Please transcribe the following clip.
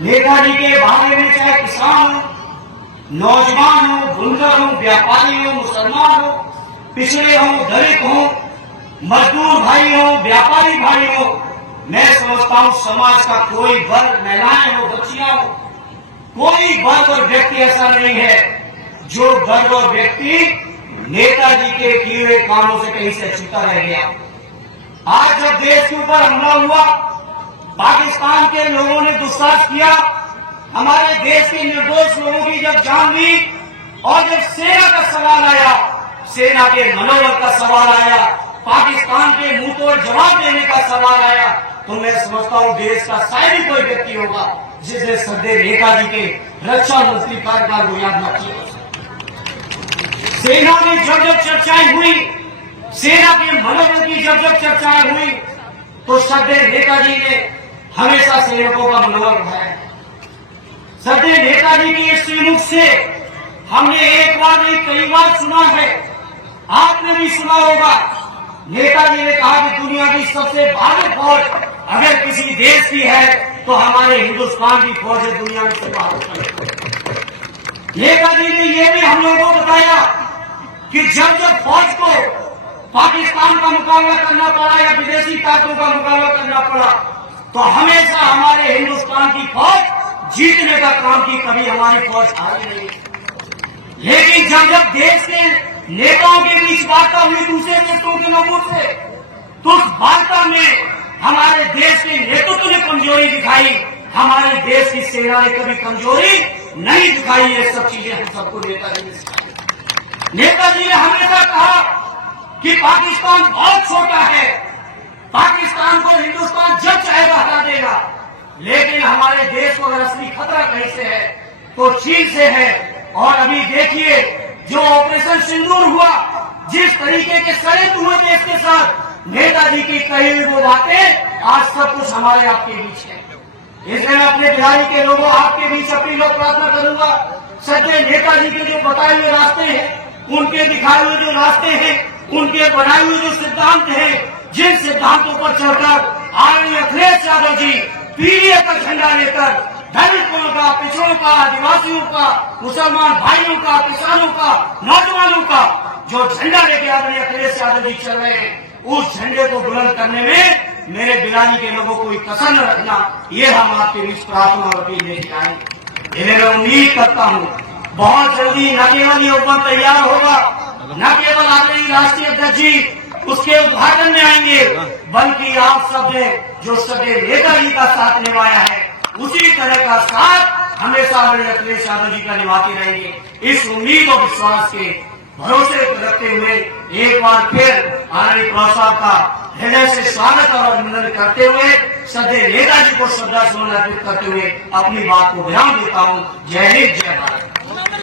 नेताजी के बारे में चाहे किसान हो, नौजवान हो, बुनकर हो, व्यापारी हो, मुसलमान हो, पिछड़े हो, दलित हो, मजदूर भाई हो, व्यापारी भाई हो, मैं समझता हूं समाज का कोई वर्ग, महिलाएं हो, बच्चियां हो, कोई वर्ग और व्यक्ति ऐसा नहीं है जो वर्ग और व्यक्ति नेताजी के किए हुए कामों से कहीं से छूटा रह गया। आज जब देश के ऊपर हमला हुआ, पाकिस्तान के लोगों ने दुस्साहस किया, हमारे देश के निर्दोष लोगों की जब जान ली और जब सेना का सवाल आया, सेना के मनोबल का सवाल आया, पाकिस्तान के मुंह तोड़ जवाब देने का सवाल आया, तो मैं समझता हूं देश का शायद ही कोई व्यक्ति होगा जिसने श्रद्धेय नेताजी के रक्षा मंत्री कार्यकाल को याद न किया। सेना में जब जब चर्चाएं हुई, सेना के मनोबल की जब जब चर्चाएं हुई, तो श्रद्धेय नेताजी ने हमेशा सैनिकों का मनोबल बढ़ाया। श्रद्धेय नेताजी के इस श्रीमुख से हमने एक बार नहीं कई बार सुना है, आपने भी सुना होगा। नेताजी ने कहा कि दुनिया की सबसे भारी फौज अगर किसी देश की है तो हमारे हिंदुस्तान की फौज है दुनिया में से भारी। नेताजी ने यह भी हम लोगों को बताया कि जब जब फौज को पाकिस्तान का मुकाबला करना पड़ा या विदेशी ताकतों का मुकाबला करना पड़ा, तो हमेशा हमारे हिंदुस्तान की फौज जीतने का काम की, कभी हमारी फौज हारी नहीं। लेकिन जब जब देश के नेताओं के बीच वार्ता हुई दूसरे देशों के लोगों से, तो उस वार्ता में हमारे देश के नेतृत्व ने कमजोरी दिखाई, हमारे देश की सेना ने कभी कमजोरी नहीं दिखाई। ये सब चीजें हम सबको नेताजी ने सिखाई। नेताजी ने हमेशा कहा कि पाकिस्तान बहुत छोटा है, पाकिस्तान को हिंदुस्तान जब चाहेगा हटा देगा, लेकिन हमारे देश को अगर असली खतरा कहीं से है तो चीन से है। और अभी देखिए जो ऑपरेशन सिंदूर हुआ, जिस तरीके के षड्यंत्र हुए देश के साथ, नेताजी की कही हुई वो बातें आज सब कुछ हमारे आपके बीच है। इसलिए मैं अपने बिहारी के लोगों आपके बीच अपनी लोग प्रार्थना करूंगा, श्रद्धेय नेताजी के जो बताए हुए रास्ते हैं, उनके दिखाए हुए जो रास्ते हैं, उनके बनाए हुए जो सिद्धांत हैं, जिन सिद्धांतों पर चलकर आदरणीय अखिलेश यादव जी पीडीए का झंडा लेकर दलितों का, पिछड़ों का, आदिवासियों का, मुसलमान भाइयों का, किसानों का, नौजवानों का जो झंडा लेके आदरणीय अखिलेश यादव जी चल रहे हैं, उस झंडे को बुलंद करने में मेरे बिलानी के लोगों को कोई कसर न रखना, ये हम आपके बीच प्रार्थना और अपील लेके आएंगे। मैं उम्मीद करता हूँ बहुत जल्दी न केवल ये उपवन तैयार होगा, न केवल आदरणीय राष्ट्रीय अध्यक्ष जी उसके उद्घाटन में आएंगे, बल्कि आप सब ने जो श्रद्धेय नेताजी का साथ निभाया है, उसी तरह का साथ हमेशा आदरणीय अखिलेश यादव जी का निभाते रहेंगे। इस उम्मीद और विश्वास के भरोसे को रखते हुए एक बार फिर आदरणीय प्रभु साहब का हृदय से स्वागत और अभिनंदन करते हुए श्रद्धेय नेताजी को श्रद्धा सुमन अर्पित करते हुए अपनी बात को विराम देता हूँ। जय हिंद।